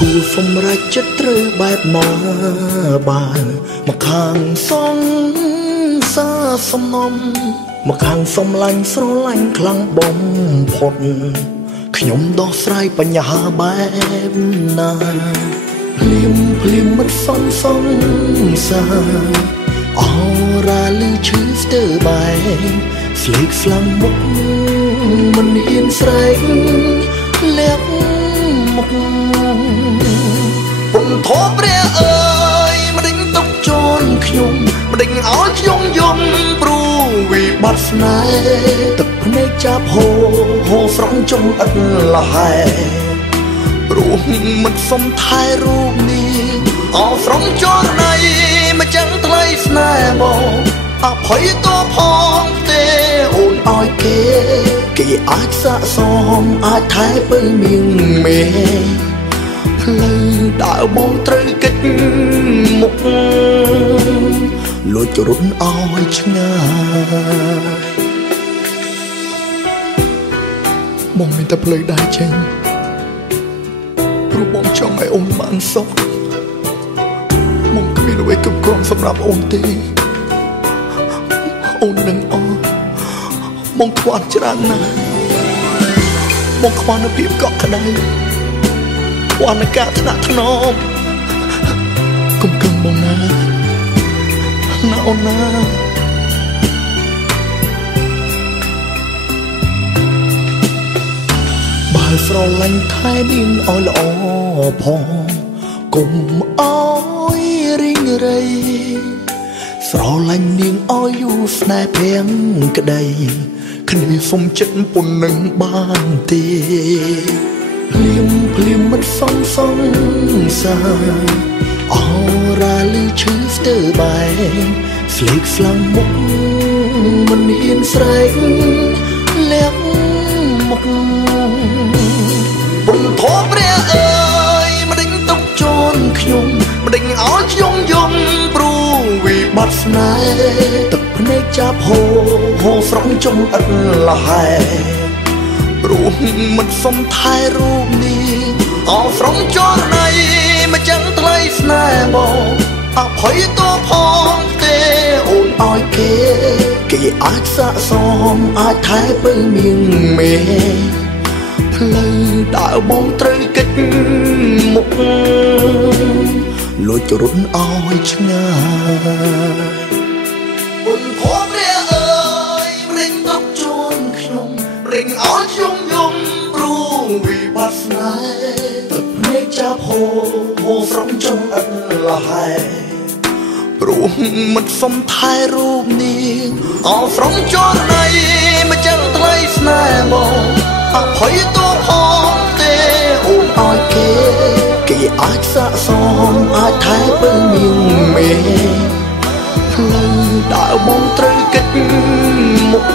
គូសម្រេចចិត្តត្រូវបែបណាបានមកខាងសងសាសំណុំមកខាងសំឡាញ់ស្រឡាញ់ខ្លាំងបំផុតខ្ញុំដោះស្រាយបញ្ហាបែបណាភ្លាមមិនសំសាអរ៉ាលឺឈឺស្ទើបែស្លេកស្លាំងមុខមិនហ៊ានស្រែកលាក់មុខពុនធំព្រះអើយមិនដេញទុកជូនខ្ញុំមិនដេញឲ្យខ្ញុំយំព្រោះវិបត្តិស្នេហ៍ទឹកភ្នែកចាប់ហូរស្រង់ចំអិតលហែព្រោះមិនសុំថែរូបនេះអោស្រង់ចូលណៃមកចាំងថ្លៃស្នេហ៍មកអភ័យតួផងទេអូនឲ្យគេអាចសាកសមអាចថែពើមៀងមេផ្លូវដើរបងត្រូវកិច្ចមុខលួចរត់ឲ្យឆ្ងាយបងមានតែផ្លូវដើរចេញព្រោះបងចង់ឲ្យអូនបានសុខបងគ្មានអ្វីគ្រប់គ្រាន់សម្រាប់អូនទេអូននឹងអស់បងខ្វល់ច្រើនណាស់បងខ្វល់នូវភាពកក់ក្ដៅខ្វល់នូវការថ្នាក់ថ្នមកុំគឹងបងណាអូនណាបើស្រឡាញ់ថែនាងឲ្យល្អផងកុំអោយរីងរៃស្រឡាញ់នាងឲ្យយូរស្នេហ៍ព្រាំងក្ដីគ្នាសុំចិត្តពុននឹងបានទេភ្លាមមិនសងសាអរ៉ាលឺឈឺស្ទើបែស្លេកស្លាំងមុខមិនហ៊ានស្រែកលាក់មុខពុនធំព្រះអើយមិនដេញទុកជូនខ្ញុំមិនដេញឲ្យខ្ញុំយំព្រោះវិបត្តិស្នេហ៍ទឹកភ្នែកចាប់ហូរស្រង់ចំអិតលហែព្រោះមិនសុំថែរូបនេះអោស្រង់ចូលណៃមកចាំងថ្លៃស្នេហ៍មកអភ័យតួផងទេអូនឲ្យគេអាចសាកសមអាចថែពើមៀងមេផ្លូវដើរបងត្រូវកិច្ចមុខលួចរត់ឲ្យឆ្ងាយបុនភពព្រះអើយរិញទុកជូនខ្ញុំរិញឲ្យខ្ញុំយំព្រោះវិបត្តិស្នេហ៍ទឹកភ្នែកចាប់ហូរស្រង់ចំអិតលហែព្រោះមិនសុំថែរូបនេះអោស្រង់ចូលណៃមកចាំងថ្លៃស្នេហ៍មកអភ័យតួផងទេអូនឲ្យគេអាចសាកសមអាចថែពើមៀងមេផ្លូវដើរបងត្រូវកិច្ចមុខ